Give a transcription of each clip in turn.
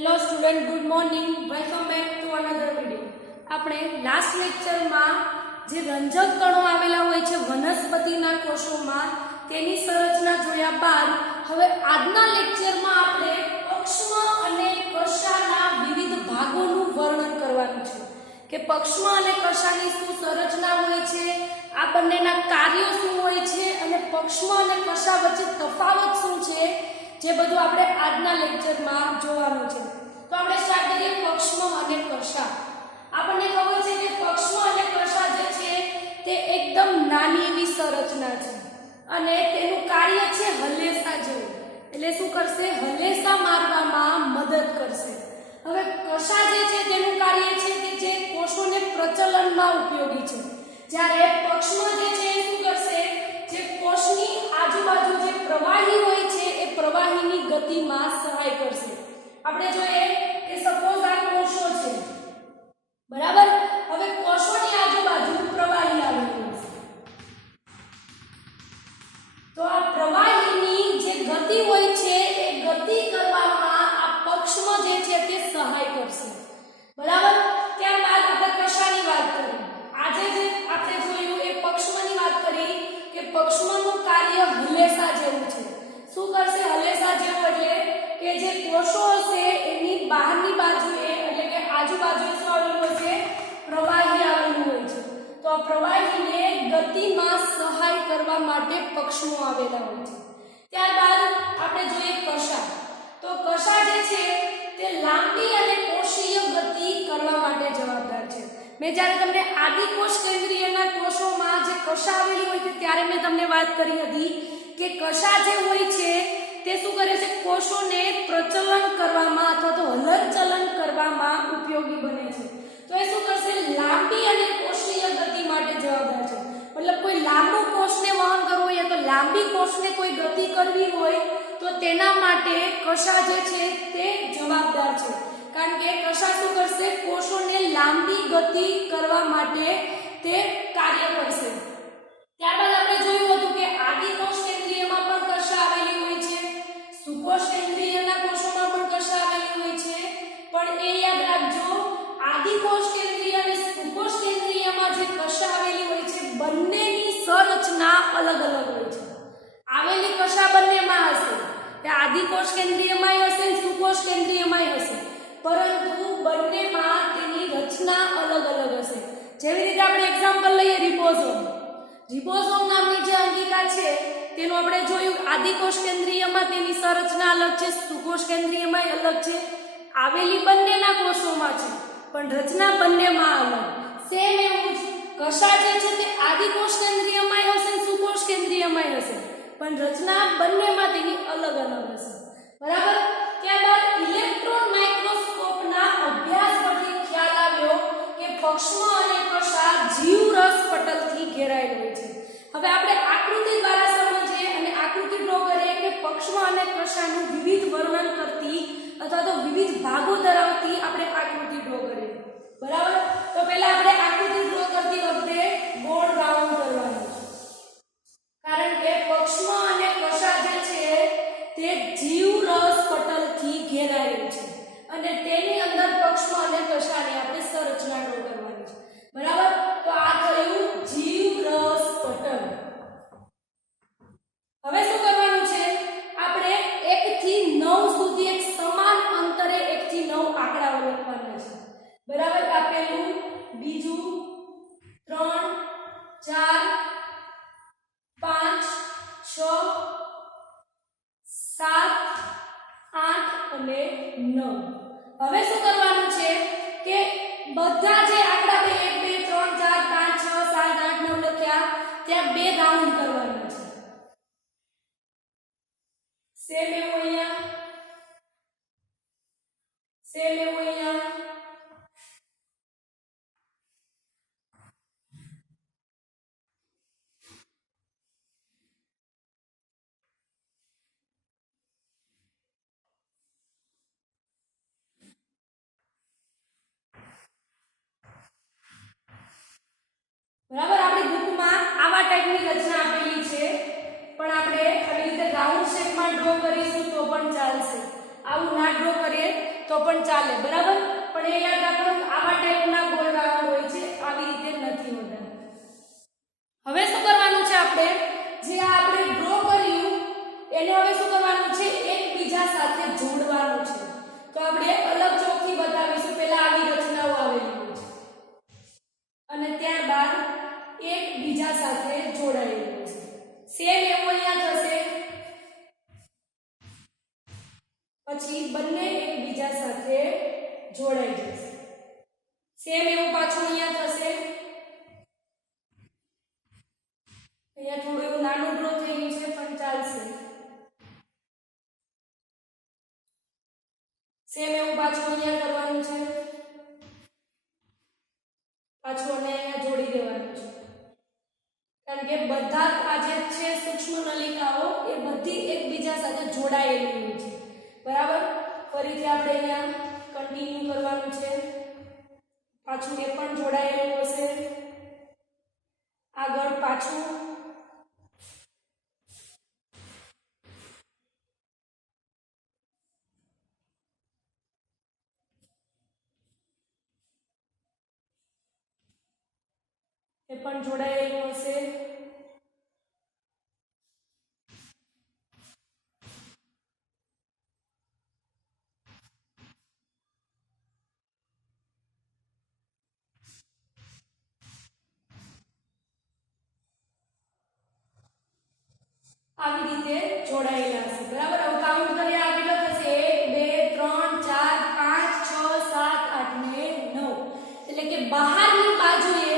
Hello student, good morning. Welcome back to another video. આપણે last લેક્ચરમાં જે રંજક કણો આવેલા હોય છે વનસ્પતિના કોષોમાં તેની સંરચના જોયા બાદ હવે આજના લેક્ચરમાં આપણે પક્ષ્મ અને કશાના વિવિધ ભાગોનું વર્ણન કરવાનું છે કે પક્ષ્મ અને કશાની શું સંરચના હોય છે, આ બંનેના કાર્યો શું હોય છે અને પક્ષ્મ અને કશા વચ્ચે તફાવત શું છે, જે બધું આપણે આજના લેક્ચરમાં જોવાનું છે. તો આપણે સ્ટાર્ટ કરીએ પક્ષ્મ અને કશા. આપણને ખબર છે કે પક્ષ્મ અને કશા જે છે તે એકદમ નાની એવી સંરચના છે અને તેનું કાર્ય છે હલેસા જેવું. એટલે શું કરશે? હલેસા મારવામાં મદદ કરશે. હવે કશા જે છે તેનું કાર્ય છે કે જે કોષોને પ્રચલનમાં ઉપયોગી છે, જ્યારે પક્ષ્મ જે છે શું કરશે? જે કોષની આજુબાજુ જે પ્રવાહી હોય છે એ પ્રવાહીની ગતિમાં સહાય કરશે. આપણે જોઈએ કે સપોઝ આ કોષો છે, બરાબર. હવે કોષોની આજુબાજુ પ્રવાહી આવેલું છે, તો આ પ્રવાહીની જે ગતિ હોય છે એ ગતિ કરવામાં આ પક્ષ્મ જે છે તે સહાય કરશે, બરાબર. ત્યારબાદ આપણે કશાની વાત કરી. આજે જે આપણે જોયું એ પક્ષ્મની વાત કરી કે પક્ષ્મનું કાર્ય હલેસા જેવું છે. શું કરશે? હલેસા જેવું એટલે કે જે કોષો હશે એની બહારની બાજુએ એટલે કે આજુબાજુએ શું આવેલું હશે? પ્રવાહી આવેલું હોય છે. તો આ પ્રવાહીને ગતિમાં સહાય કરવા માટે પક્ષ્મો આવેલા હોય છે. ત્યારબાદ આપણે જોઈએ કશા. તો કશા જે છે તે લાંબી અને કોષીય ગતિ કરવા માટે જવાબદાર છે. મેં જ્યારે તમને આદિકોષ કેન્દ્રીયના કોષોમાં જે કશા આવેલી હોય છે ત્યારે મેં તમને વાત કરી હતી કે કશા જે હોય છે તે શું કરે છે? કોષોને પ્રચલન કરવામાં અથવા તો હલનચલન કરવામાં ઉપયોગી બને છે. તો એ શું કરશે? લાંબી અને કોષીય ગતિ માટે જવાબદાર છે. મતલબ કોઈ લાંબુ કોષને વહન કરવું હોય તો લાંબી કોષને કોઈ ગતિ કરવી હોય તો તેના માટે કશા જે છે તે જવાબદાર છે. કારણ કે કશા શું કરશે? કોષોને લાંબી ગતિ કરવા માટે તે કાર્ય કરશે. ત્યારબાદ આપણે જોયું હતું કે આદિકોષ કેન્દ્રીયમાં પણ કશા આવેલી હોય છે, સુકોષ કેન્દ્રીયના કોષોમાં પણ કશા આવેલી હોય છે. પણ એ યાદ રાખજો, આદિકોષ કેન્દ્રીય અને સુકોષ કેન્દ્રીયમાં જે કશા આવેલી હોય છે બંનેની સંરચના અલગ અલગ હોય છે. આવેલી કશા બંનેમાં હશે, તે આદિકોષ કેન્દ્રીયમાં હશે, સુકોષ કેન્દ્રીયમાં હશે, પરંતુ બંનેમાં તેની રચના અલગ અલગ હશે. જેવી રીતે આપણે એક્ઝામ્પલ લઈએ રિબોઝોમ. રિબોઝોમ નામની જે અંગિકા છે તેનું આપણે જોયું આદિકોષ કેન્દ્રીયમાં તેની સંરચના અલગ છે, સુકોષ કેન્દ્રીયમાં અલગ છે. આવેલી બંનેના કોષોમાં છે પણ રચના બંનેમાં અલગ. સેમ એવું જ કશા જે છે તે આદિકોષ કેન્દ્રીયમાં હશે, સુકોષ કેન્દ્રીયમાં હશે, પણ રચના બંનેમાં તેની અલગ અલગ હશે, બરાબર. ત્યારબાદ ઇલેક્ટ્રોન માઇક્રોસ્કોપના અભ્યાસ પરથી ખ્યાલ આવ્યો કે પક્ષ્મ અને કશા જીવરસ પટલથી ઘેરાયેલ હોય છે. હવે આપણે આકૃતિ દ્વારા સમજીએ અને આકૃતિ ડ્રો કરીએ કે પક્ષ્મ અને કશાનું વિવિધ વર્ણન કરતી અથવા તો વિવિધ ભાગો ધરાવતી આપણે આકૃતિ ડ્રો કરીએ, બરાબર. તો પહેલા આપણે આકૃતિ ડ્રો કરતી વખતે ગોળ રાઉન્ડ કરવાનું છે, કારણ કે પક્ષ્મ અને કશા જે છે તે જીવરસ પટલથી ઘેરાયેલું છે અને તેની અંદર પક્ષ્મ અને કશાને આપણે સંરચના ડ્રો કરવાની છે, બરાબર. તો આ થયું જીવરસ પટલ. હવે શું કરવાનું છે? આપણે 1 થી 9 સુધી એક સમાન અંતરે 1 થી 9 આંકડાઓ લખવાના છે, બરાબર. આ પહેલું, બીજું, 3, 4, 5, 6, 7, 8 અને 9. હવે શું કરવાનું છે કે બધા જે આંકડા 1, 2, 3, 4, 5, 6, 7, 8, 9 લખ્યા ત્યાં 2 રાઉન્ડ કરવાના છે. સેમ એવું અહીંયા, સેમ એવું અહીંયા, બરાબર. આપણી બુકમાં આવા ટાઈપની રચના આપેલી છે, પણ આપણે આવી રીતે રાઉન્ડ શેપમાં ડ્રો કરીશું તો પણ ચાલશે. આવું ના ડ્રો કરીએ તો પણ ચાલે, બરાબર. પણ એ યાદ રાખવાનું આવા ટાઈપના ગોળ રાઉન્ડ હોય છે, આવી રીતે નથી હોતા. હવે શું કરવાનું છે આપણે, જે આપણે ડ્રો કર્યું એને હવે શું કરવાનું છે, એકબીજા સાથે જોડવાનું છે. તો આપણે અલગ ચોકથી બતાવીશું. પહેલા આવી રચનાઓ આવેલી હોય છે અને ત્યારબાદ એકબીજા સાથે જોડાયેલી હોય છે. સેમ એવું અહીંયા થશે, પછી બંને એકબીજા સાથે જોડાઈ જશે. સેમ એવું પાછું અહીંયા થશે. અહીંયા થોડું એવું નાનું ડ્રો થઈ ગયું છે પણ ચાલશે. સેમ એવું પાછું અહીંયા કરવાનું છે, પાછું અને અહીંયા જોડી દેવાનું છે. કારણ કે બધા આ જે છે સૂક્ષ્મ નલિકાઓ એ બધી એકબીજા સાથે જોડાયેલી હોય છે, બરાબર. ફરીથી આપણે અહીંયા કન્ટિન્યુ કરવાનું છે, પાછું એ પણ જોડાયેલું હશે. આગળ પાછું એ પણ જોડાયેલું હશે. આવી રીતે જોડાયેલા હશે, બરાબર. હવે કાઉન્ટ કરીએ, આ કેટલો થશે? 1 2 3 4 5 6 7 8 ને 9. એટલે કે બહારની બાજુએ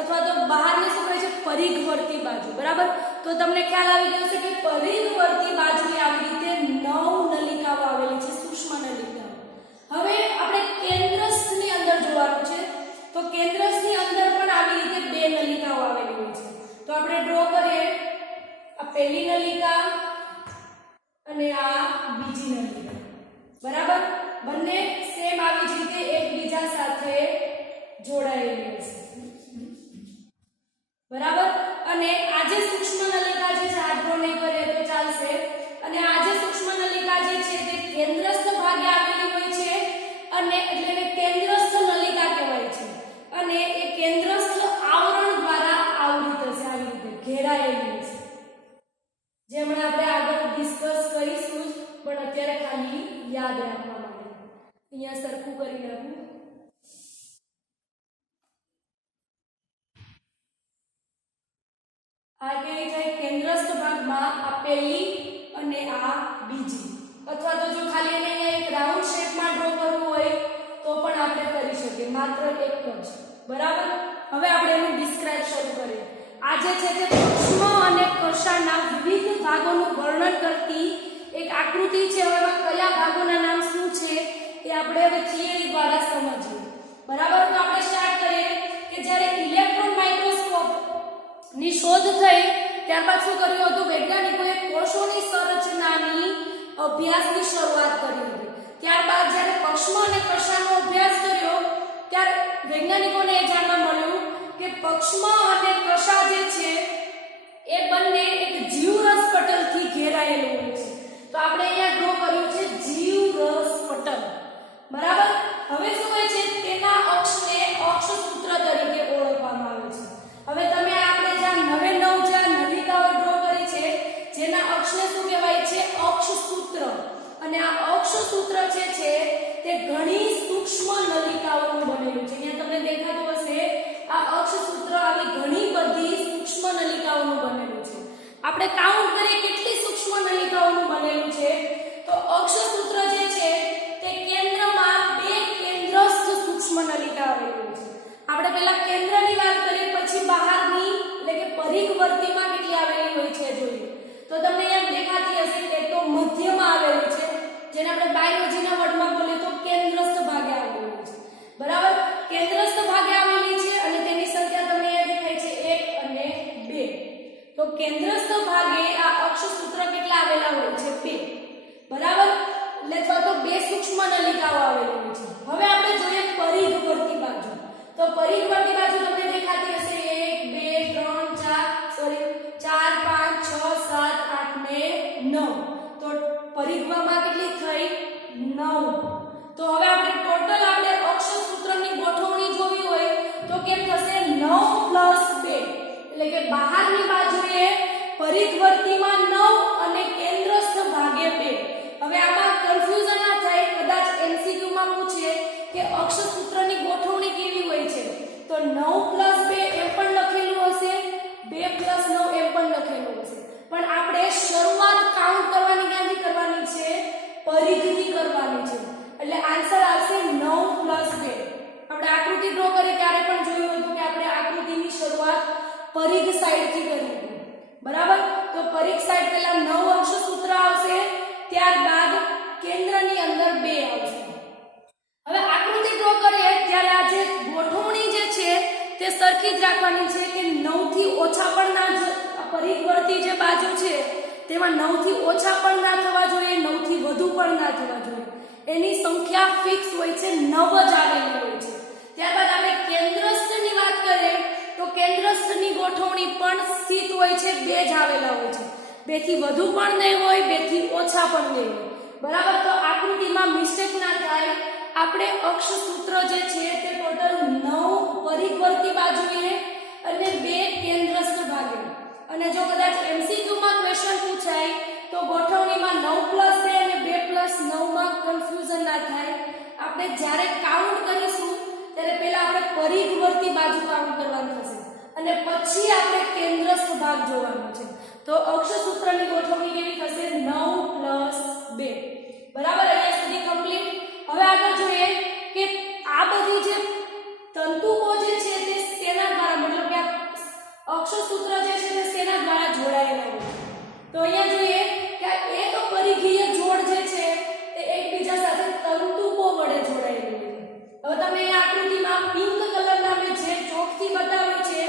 અથવા તો બહારની શું કહે છે, પરિઘવર્તી બાજુ, બરાબર. તો તમને ખ્યાલ આવી ગયો છે કે પરિઘવર્તી બાજુએ આવી રીતે 9 નલિકાઓ આવેલી છે, સૂક્ષ્મ નલિકાઓ. હવે આપણે કેન્દ્રસ્થની અંદર જોવાનું છે. તો કેન્દ્રસ્થની અંદર પણ આવી રીતે 2 નલિકાઓ આવેલી હોય છે. તો આપણે ડ્રો કરીએ. આ પહેલી નલિકા અને આ બીજી નલિકા, બરાબર. બંને સેમ આવી જ રીતે એકબીજા સાથે જોડાયેલી હશે, બરાબર. અને આ જે સૂક્ષ્મ નલિકા જે છે, આ ડ્રો નહીં કરીએ તો ચાલશે. અને આ જે સૂક્ષ્મ નલિકા જે છે તે કેન્દ્રસ્થ ભાગે આવેલી હોય છે અને એટલે કે કેન્દ્રસ્થ નલિકા કહેવાય છે. અને એ કેન્દ્રસ્થ આવરણ દ્વારા આવૃત હશે, આવી રીતે ઘેરાયેલી હશે. જે હમણાં આપણે આગળ ડિસ્કસ કરીશું, પણ અત્યારે ખાલી યાદ રાખવા માટે અહીંયા સરખું કરી નાખું. આ કેવી થાય, કેન્દ્રસ્થ ભાગમાં આ પહેલી અને આ બીજી. અથવા તો જો ખાલી એને એક રાઉન્ડ શેપમાં ડ્રો કરવું હોય તો પણ આપણે કરી શકીએ, માત્ર એક જ, બરાબર. હવે આપણે એનું ડિસ્ક્રાઇબ શરૂ કરીએ. આ જે છે તે સૂક્ષ્મ અને કષાના વિવિધ ભાગોનું વર્ણન કરતી એક આકૃતિ છે. હવે એમાં કયા ભાગોના નામ શું છે એ આપણે હવે થિયરી દ્વારા સમજીએ, બરાબર. તો આપણે સ્ટાર્ટ કરીએ કે જ્યારે ઇલેક્ટ્રોન માઇક્રોસ્કોપ ની શોધ થઈ ત્યારબાદ શું કર્યું હતું, વૈજ્ઞાનિકોએ કોષોની સંરચનાની અભ્યાસની શરૂઆત કરી હતી. ત્યારબાદ જ્યારે પક્ષમ અને કષાનો અભ્યાસ કર્યો ત્યારે વૈજ્ઞાનિકોને એ જાણવા મળ્યું કે પક્ષમ અને કષા જે છે એ બંને એક જીવરસ પટલથી ઘેરાયેલું હોય છે. તો આપણે અહીંયા ડ્રો કર્યું છે જીવરસ પટલ, બરાબર. હવે શું હોય છે, તેના અક્ષને અક્ષ સૂત્ર તરીકે ઓળખવામાં આવે છે. હવે તમે આપણે જ્યાં 9 જ્યાં નલિકાઓ ડ્રો કરી છે જેના અક્ષને શું કહેવાય છે, અક્ષ સૂત્ર. અને આ અક્ષ સૂત્ર જે છે તે ઘણી સૂક્ષ્મ નલિકાઓનું બનેલું છે. અહીંયા તમને દેખાતું હશે આ અક્ષ સૂત્ર આવી ઘણી બધી સૂક્ષ્મ નલિકાઓનું બનેલું છે. આપણે કાઉન્ટ કરીએ કેટલી સૂક્ષ્મ નલિકાઓનું બનેલું છે. તો અક્ષ સૂત્ર જે છે તે કેન્દ્રમાં 2 કેન્દ્રસ્થ સૂક્ષ્મ નલિકા આવેલી છે. આપણે પહેલા કેન્દ્રની વાત કરીએ, પછી બહારની એટલે કે પરિઘવર્તીમાં કેટલી આવેલી હોય છે જોઈએ. તો તમને અહીંયા દેખાતી હશે કે તો મધ્યમાં આવેલી છે, જેને આપણે બાયોલોજીના વર્ડમાં બોલીએ તો કેન્દ્રસ્થ ભાગે આવેલી છે, બરાબર. કેન્દ્રસ્થ ભાગે આવેલી છે અને તેની સંખ્યા તમને અહીંયા દેખાય છે 1 અને 2. તો કેન્દ્રસ્થ ભાગે આ અક્ષ સૂત્ર કેટલા આવેલા હોય છે, 2, બરાબર. એટલે તો 2 સૂક્ષ્મ નલિકાઓ આવેલી હોય છે. હવે આપણે જોઈએ પરિઘવર્તી બાજુ. તો પરિઘવર્તી બાજુ તમને દેખાતી હશે 1 2 3 4 5 6 7 8 ને 9. તો પરિઘમાં કેટલી થઈ 9. તો હવે એટલે કે બહારની બાજુએ પરિઘવર્તીમાં 9 અને કેન્દ્રસ્થ ભાગે 2. હવે આમાં કન્ફ્યુઝન ના થાય, કદાચ MCQ માં પૂછે કે અક્ષસૂત્રની ગોઠવણી કેવી હોય છે, તો 9 + 2 એ પણ લખેલું હશે, 2 + 9 એ પણ લખેલું હશે, પણ આપણે શરૂઆત કાઉન્ટ કરવાની ક્યાંથી કરવાની છે? પરિઘથી કરવાની છે. એટલે આન્સર આવશે 9 + 2. આપણે આકૃતિ ડ્રો કરી ત્યારે પણ જોયું હતું કે આપણે આકૃતિની શરૂઆત પરિઘ સાઈડથી કરી હતી, બરાબર? તો પરિઘ સાઈડ પહેલા 9 અક્ષસૂત્ર આવશે, ત્યારબાદ કેન્દ્રની અંદર 2 આવશે. હવે આકૃતિ ડ્રો કરીએ ત્યારે આ જે ગોઠવણી જે છે તે સરખી જ રાખવાની છે કે 9 થી ઓછા પણ ના, પરિઘવર્તી જે બાજુ છે તેમાં 9 થી ઓછા પણ ના થવા જોઈએ, 9 થી વધુ પણ ના થવા જોઈએ. એની સંખ્યા ફિક્સ હોય છે, 9 જ આવેલી હોય છે. ત્યારબાદ આપણે કેન્દ્રસ્થની વાત કરીએ તો કેન્દ્રસ્થની ગોઠવણી પણ સ્થિત હોય છે, 2 જ આવેલા હોય છે, 2 થી વધુ પણ નહીં હોય, 2 થી ઓછા પણ નહીં હોય, બરાબર? તો આકૃતિમાં મિસ્ટેક ના થાય. આપણે અક્ષસૂત્ર જે છે તે ટોટલ 9 પરિઘવર્તી બાજુએ અને 2 કેન્દ્રસ્થ ભાગે. અને જો કદાચ MCQ માં ક્વેશ્ચન પૂછાય તો ગોઠવણીમાં 9 + 2 અને 2 + 9 માં કન્ફ્યુઝન ના થાય. આપણે જ્યારે કાઉન્ટ કરીશું ત્યારે પહેલા આપણે પરિઘવર્તી બાજુ કાઉન્ટ કરવાનું થશે અને પછી આપણે કેન્દ્રસ્થ ભાગ જોવાનો છે. તો અક્ષસૂત્રની ગોઠવણી કેવી થશે? 9 + 2. બરાબર? અહીંયા સુધી કમ્પ્લીટ. હવે આગળ જોઈએ કે આ બધી જે તંતુઓ જે છે તે શેના દ્વારા, મતલબ કે અક્ષસૂત્ર જે છે તે શેના દ્વારા જોડાયેલા હોય છે? તો અહીંયા જોઈએ કે એક પરિઘીય જોડ જે છે તે એકબીજા સાથે તંતુઓ વડે જોડાયેલું હોય છે. હવે તમે આ આકૃતિમાં પિંક કલરના મેં જે ચોકથી બતાવ્યું છે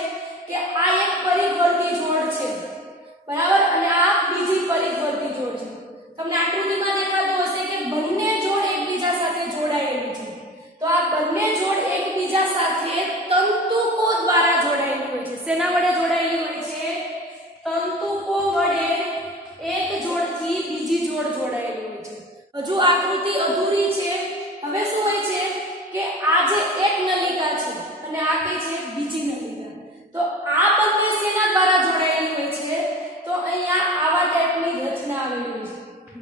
કે આ એક પરિઘવર્તી જોડ છે, બરાબર? અને આ બીજી પરિઘવર્તી જોડ છે. તમને આકૃતિમાં દેખાતું હશે કે બંને જોડ એકબીજા સાથે જોડાયેલી છે. તો આ બંને જોડ એકબીજા સાથે તંતુકો દ્વારા જોડાયેલી હોય છે. શેના વડે જોડાયેલી હોય છે? તંતુકો વડે એક જોડથી બીજી જોડ જોડાયેલી હોય છે. હજુ આકૃતિ અધૂરી છે. હવે શું હોય છે કે આ જે એક નલિકા છે અને આ કઈ છે? બીજી નલિકા. તો આ બંને શેના દ્વારા જોડાયેલી હોય છે? તો અહીંયા આવા ટાઈપની રચના આવેલી હોય છે.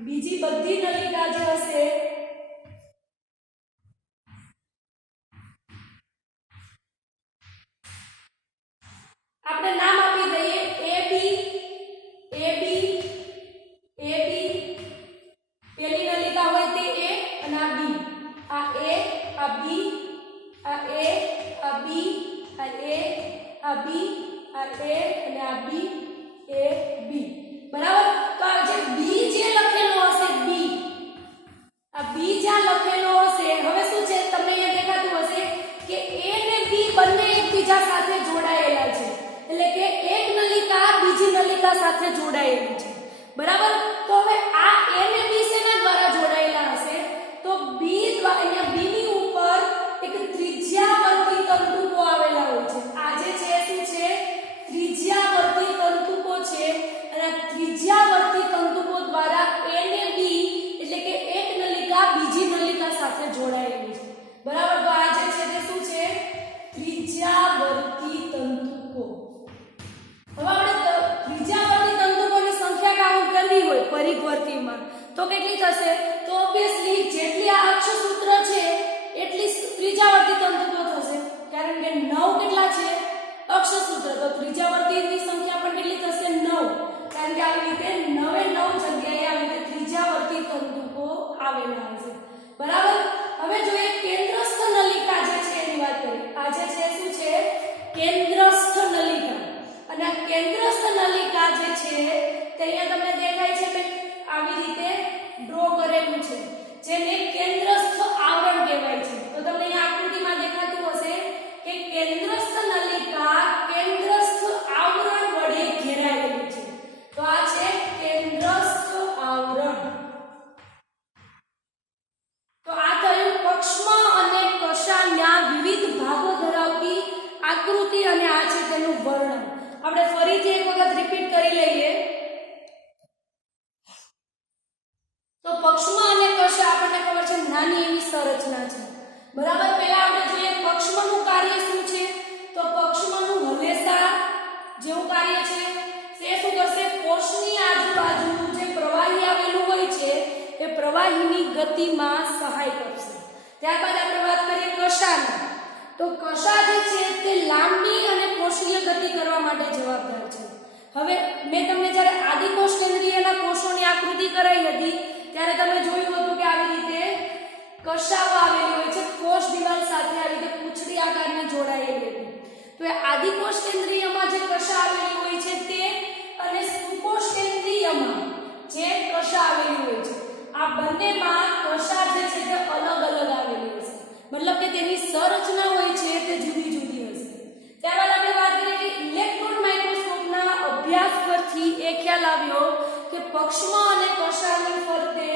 બીજી બધી નલિકા જે હશે આપણે નામ આપી દઈએ AB, AB, AB. પેલી નલિકા હોય તે A અને આ B. આ A, આ B, આ A, આ B, આ A, આ B, આ A અને આ B, A, B. બરાબર? તો આ જે B જે લખેલો હશે, B, આ B જ્યાં લખેલો હશે, હવે શું છે તમને અહીંયા દેખાતું હશે કે A ને B બંને એકબીજા સાથે જોડાયેલા છે. એટલે કે એક નલિકા બીજી નલિકા સાથે જોડાયેલી છે, બરાબર? તો હવે આ A ને B શેના દ્વારા જોડાયેલા હશે? તો B દ્વારા, અહીંયા B ની ઉપર એક ત્રિજ્યાવર્તી તંતુકો આવેલા હોય છે. આ જે છે શું છે? ત્રિજ્યાવર્તી તંતુકો છે. અને ત્રિજ્યાવર્તી તંતુકો દ્વારા A ને B એટલે કે એક નલિકા બીજી નલિકા સાથે જોડાયેલી છે, બરાબર? તો આ જે છે તે શું છે? ત્રિજ્યાવર્તી તંતુકો. હવે આપણે ત્રિજ્યાવર્તી તંતુકોની સંખ્યા કાઉન્ટ કરવી હોય પરિઘવર્તીમાં તો કેટલી થશે? તો ઓબ્વિયસલી જેટલી આ અક્ષસૂત્ર છે એટલી ત્રિજ્યાવર્તી તંતુકો થશે, કારણ કે 9 કેટલા છે? અક્ષસૂત્ર. તો ત્રિજ્યાવર્તીની સંખ્યા પણ કેટલી થશે? 9. કારણ કે આવી રીતે 9 જગ્યાએ આવી રીતે ત્રિજ્યાવર્તી તંતુકો આવેલા હશે, બરાબર? હવે જોઈએ કેન્દ્રસ્થ નલિકા જે છે એની વાત કરીએ. આ જે છે શું છે? કેન્દ્રસ્થ નલિકા. અને આ કેન્દ્રસ્થ નલિકા જે છે તે અહીંયા તમને દેખાય છે કે આવી રીતે ડ્રો કરેલું છે, જેને કેન્દ્રસ્થ આવરણ કહેવાય છે. તો તમને અહીંયા આકૃતિમાં દેખાતું હશે કે કેન્દ્રસ્થ નલિકા કેન્દ્રસ્થ આવરણ વડે ઘેરાયેલી છે. તો આ છે કેન્દ્રસ્થ આવરણ. તો આ થયું પક્ષમાં અને કશાના વિવિધ ભાગો ધરાવતી આકૃતિ અને આ છે તેનું વર્ણન. આપણે ફરીથી એક વખત રિપીટ કરી લઈએ. તો પક્ષમાં અને કશા આપણને ખબર છે નાની એવી સંરચના છે, બરાબર? પહેલા આપણે જોઈએ પક્ષમાંનું કાર્ય શું છે. તો પક્ષમાંનું હલેસા જેવું પ્રવાહીની ગતિમાં સહાય કરશે. ત્યારબાદ આપણે વાત કરીએ કશાની. તો કશા જે છે તે લાંબી અને કોષીય ગતિ કરવા માટે જવાબદાર છે. હવે મેં તમને જ્યારે આદિકોષ કેન્દ્રીયના કોષોની આકૃતિ કરાવી હતી ત્યારે તમે જોયું હતું કે આવી રીતે કશાઓ આવેલી હોય છે, કોષ દિવાલ સાથે આવી રીતે પૂંછડી આકારની જોડાયેલી હતી. તો એ આદિકોષ કેન્દ્રીયમાં જે કશા આવેલી હોય છે તે અને સુકોષ કેન્દ્રીયમાં જે કશા આવેલી હોય છે આ બંનેમાં કશા જે છે તે અલગ અલગ આવેલી હશે, મતલબ કે તેની સંરચના હોય છે તે જુદી જુદી હશે. ત્યારબાદ આપણે વાત કરીએ કે ઇલેક્ટ્રોન માઇક્રોસ્કોપના અભ્યાસ પરથી એ ખ્યાલ આવ્યો કે પક્ષમાં અને કશાની ફરતે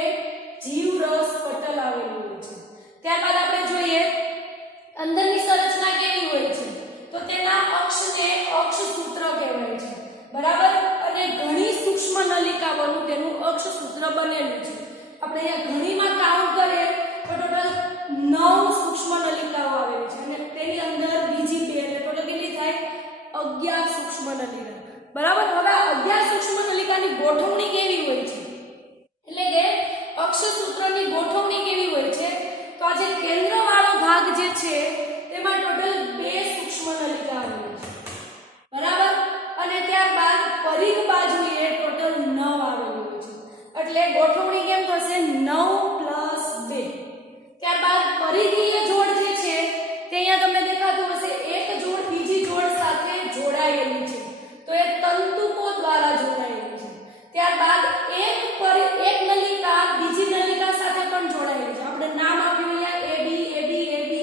જીવરસ પટલ આવેલું હોય છે. ત્યારબાદ આપણે જોઈએ અંદરની સંરચના કેવી હોય છે તો તેના અક્ષને અક્ષસૂત્ર કહેવાય છે, બરાબર. અને ઘણી સૂક્ષ્મ નલિકાઓનું તેનું અક્ષસૂત્ર બનેલું છે. આપણે અહીંયા ઘણીમાં કાઉન્ટ કરીએ તો ટોટલ 9 સૂક્ષ્મ નલિકાઓ આવેલી છે અને તેની અંદર બીજી બે એટલે ટોટલ કેટલી થાય 11 સૂક્ષ્મ નલિકા, બરાબર. હવે આ 11 સૂક્ષ્મ નલિકાની ગોઠવણી કેવી હોય છે એટલે કે અક્ષસૂત્રની ગોઠવણી કેવી હોય છે તો આ જે કેન્દ્રવાળો ભાગ જે છે તેમાં ટોટલ 2 સૂક્ષ્મ નલિકા હોય છે, બરાબર. અને ત્યારબાદ પરિઘ બાજુએ ટોટલ 9 આવેલી હોય છે એટલે ગોઠવણી કેમ થશે 9 + 2. ત્યારબાદ પરિઘીય જોડ જે છે તે અહીંયા તમને દેખાતું હશે એક જોડ બીજી જોડ સાથે જોડાયેલી છે તો એ તંતુકો દ્વારા જોડાયેલી છે. ત્યારબાદ એક નલિકા બીજી નલિકા સાથે પણ જોડાયેલી છે. આપણે નામ આપ્યું અહીંયા AB AB AB,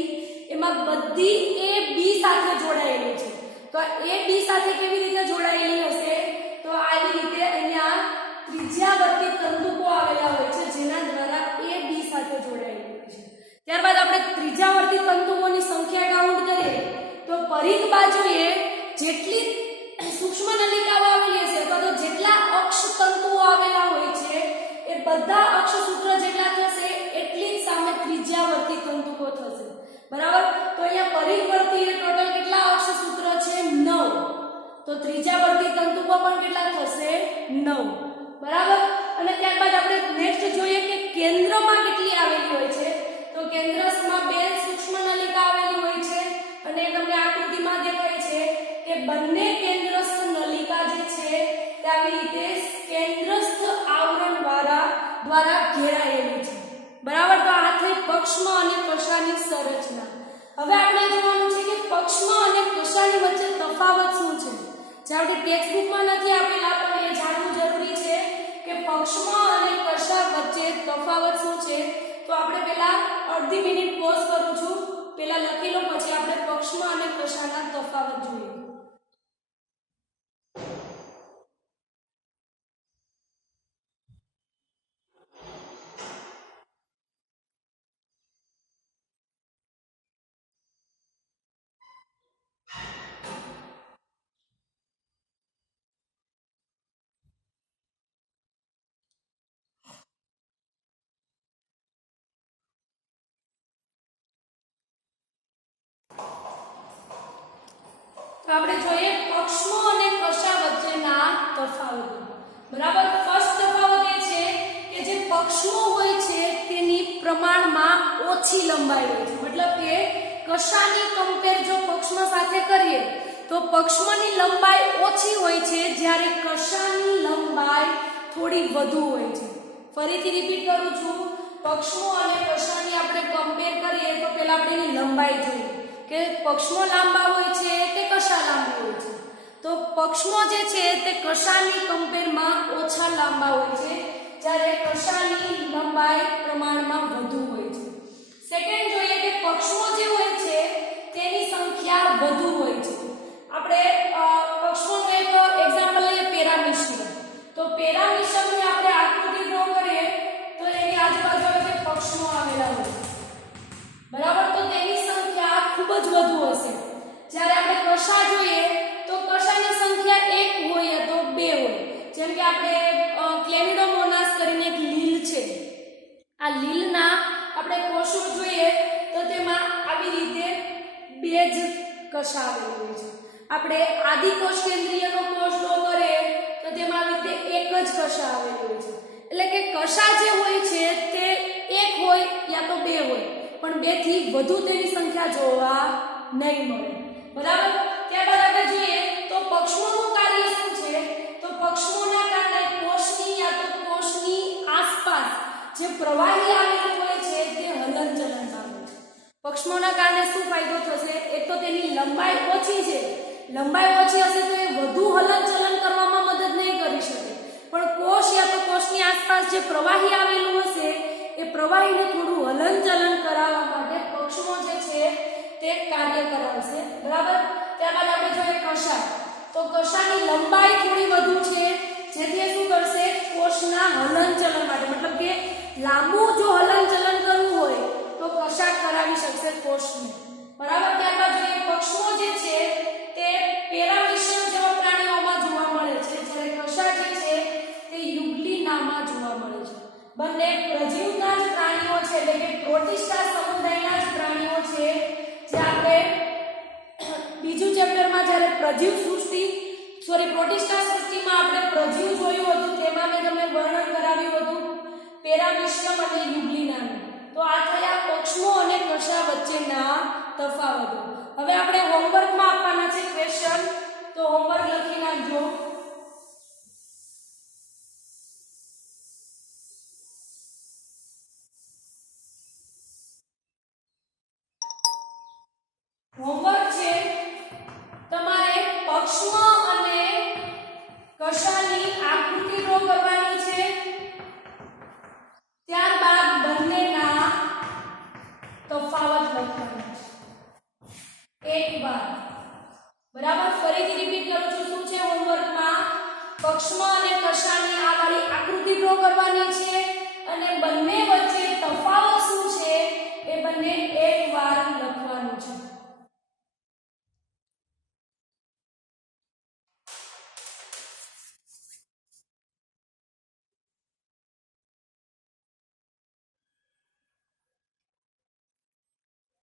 એમાં બધી AB સાથે જોડાયેલી છે. તો AB સાથે કેવી રીતે જોડાયેલી હશે તો આવી રીતે અહીંયા ત્રિજ્યાવર્તી તંતુકો આવેલા હોય છે જેના દ્વારા AB સાથે જોડાયેલી હોય છે. ત્યારબાદ આપણે ત્રિજ્યાવર્તી તંતુકોની સંખ્યા કાઉન્ટ કરીએ તો પરિઘ બાજુએ જેટલી સૂક્ષ્મ નલિકાઓ આવેલી હશે અથવા તો જેટલા અક્ષ તંતુઓ આવેલા હોય છે એ બધા અક્ષસૂત્ર જેટલા થશે એટલી જ સામે ત્રિજ્યાવર્તી તંતુકો થશે, બરાબર. તો અહીંયા પરિઘવર્તી ટોટલ કેટલા અક્ષસૂત્ર છે 9, તો ત્રિજ્યાવર્તી તંતુકો પણ કેટલા થશે 9, બરાબર. અને ત્યારબાદ આપણે નેક્સ્ટ જોઈએ કે કેન્દ્રમાં કેટલી આવેલી હોય છે તો કેન્દ્રમાં 2 સૂક્ષ્મ નલિકા આવેલી હોય છે અને તમને આકૃતિમાં દેખાય છે કે બંને કેન્દ્રસ્થ નલિકા જે છે તે આવી રીતે કેન્દ્રસ્થ આવરણ દ્વારા ઘેરાયેલી છે, બરાબર. તો આ થઈ પક્ષમાં અને કશાની સંરચના. હવે આપણે જોવાનું છે કે પક્ષમાં અને કશાની વચ્ચે તફાવત શું છે. જે આપણી ટેક્સ્ટ બુકમાં નથી આપેલા પણ એ જાણવું જરૂરી છે કે પક્ષમાં અને કશા વચ્ચે તફાવત શું છે. તો આપણે પહેલા અડધી મિનિટ પોઝ કરું છું, પહેલા લખી લો પછી આપણે પક્ષમાં અને કશાના તફાવત જોઈએ. તો આપણે જોઈએ પક્ષમાં અને કશા વચ્ચેના તફાવતો, બરાબર. ફર્સ્ટ તફાવત એ છે કે જે પક્ષમાં હોય છે તેની પ્રમાણમાં ઓછી લંબાઈ હોય છે, મતલબ કે કશાની કમ્પેર જો પક્ષમાં સાથે કરીએ તો પક્ષમાંની લંબાઈ ઓછી હોય છે જ્યારે કશાની લંબાઈ થોડી વધુ હોય છે. ફરીથી રિપીટ કરું છું, પક્ષમાં અને કશાની આપણે કમ્પેર કરીએ તો પહેલા આપણે એની લંબાઈ જોઈએ કે પક્ષમાં લાંબા હોય છે કે કશા લાંબા હોય છે. તો પક્ષમાં જે છે તે કશાની કમ્પેરમાં ઓછા લાંબા હોય છે જ્યારે કશાની લંબાઈ પ્રમાણમાં વધુ હોય છે. સેકન્ડ જોઈએ કે પક્ષમાં જે હોય છે તેની સંખ્યા વધુ હોય છે. આપણે પક્ષમાં એક એક્ઝામ્પલ લઈએ પેરામિશિયમ. તો પેરામિશિયમની આપણે આકૃતિ ડ્રો કરીએ તો એની આજુબાજુ જે પક્ષમાં આવેલા હોય, બરાબર. તો તેની સંખ્યા ખૂબ જ વધુ હશે. જ્યારે આપણે કશા જોઈએ તો કશાની સંખ્યા 1 હોય તો 2 હોય. જેમ કે આપણે ક્લેમિડોમોનાસ કરીને એક લીલ છે, આ લીલના આપણે કોષો જોઈએ તો તેમાં આવી રીતે 2 જ કશા આવેલી હોય છે. આપણે આદિકોષ કેન્દ્રીયનો કોષ ડ્રો કરીએ તો તેમાં આવી રીતે એક જ કશા આવેલી હોય છે. એટલે કે કશા જે હોય છે તે એક હોય યા તો બે હોય, પણ બે થી વધુ તેની સંખ્યા જોવા નહીં મળે. બરાબર. ત્યારબાદ આપણે જોઈએ તો પક્ષમોનું કાર્ય શું છે? તો પક્ષમોના કારણે કોષની યા તો કોષની આસપાસ જે પ્રવાહી આવેલું હોય છે તે હલનચલન પામે છે. પક્ષમોના કારણે શું ફાયદો થશે? એક તો તેની લંબાઈ ઓછી છે. લંબાઈ ઓછી હશે તો એ વધુ હલનચલન કરવામાં મદદ નહીં કરી શકે, પણ કોષ યા તો કોષની આસપાસ જે પ્રવાહી આવેલું હશે એ પ્રવાહીને થોડું હલનચલન કરાવવા માટે પક્ષમો જે છે તે કાર્ય કરાવશે. બરાબર. ત્યારબાદ આપણે જોઈએ કશા. તો કશાની લંબાઈ થોડી વધુ છે, જેથી એ શું કરશે? કોષના હલનચલન માટે, મતલબ કે લાંબુ જો હલનચલન કરવું હોય તો કશા કરાવી શકશે કોષને. બરાબર. ત્યારબાદ જોઈએ પક્ષમો જે છે તે પેરામિશ્રણ જેવા પ્રાણીઓમાં જોવા મળે છે, જ્યારે કશા જે છે તે યુગ્લિનામાં જોવા મળે છે. બંને પ્રજીવના જ પ્રાણીઓ છે, એટલે કે પ્રોટિસ્ટા સમુદાયના જ પ્રાણીઓ છે, જે આપણે બીજું ચેપ્ટરમાં જ્યારે પ્રજીવ સૃષ્ટિ પ્રોટિસ્ટા સૃષ્ટિમાં આપણે પ્રજીવ જોયું હતું, તેમાં મેં તમને વર્ણન કરાવ્યું હતું પેરામિશ્રમ અને યુગ્લિનાનું. તો આ થયા પક્ષમો અને કશા વચ્ચેના તફાવતો. હવે આપણે હોમવર્કમાં આપવાના છે ક્વેશ્ચન, તો હોમવર્ક લખી નાખજો. હોમવર્ક છે તમારે પક્ષમ અને કશાની આકૃતિ ડ્રો કરવાની છે. ત્યારબાદ બંનેના તફાવત લખવાના છે એક વાર. બરાબર. ફરીથી રિપીટ કરું છું. શું છે હોમવર્કમાં? પક્ષમ અને કશાની આ વાળી આકૃતિ ડ્રો કરવાની છે અને બંને વચ્ચે તફાવત શું છે એ બંને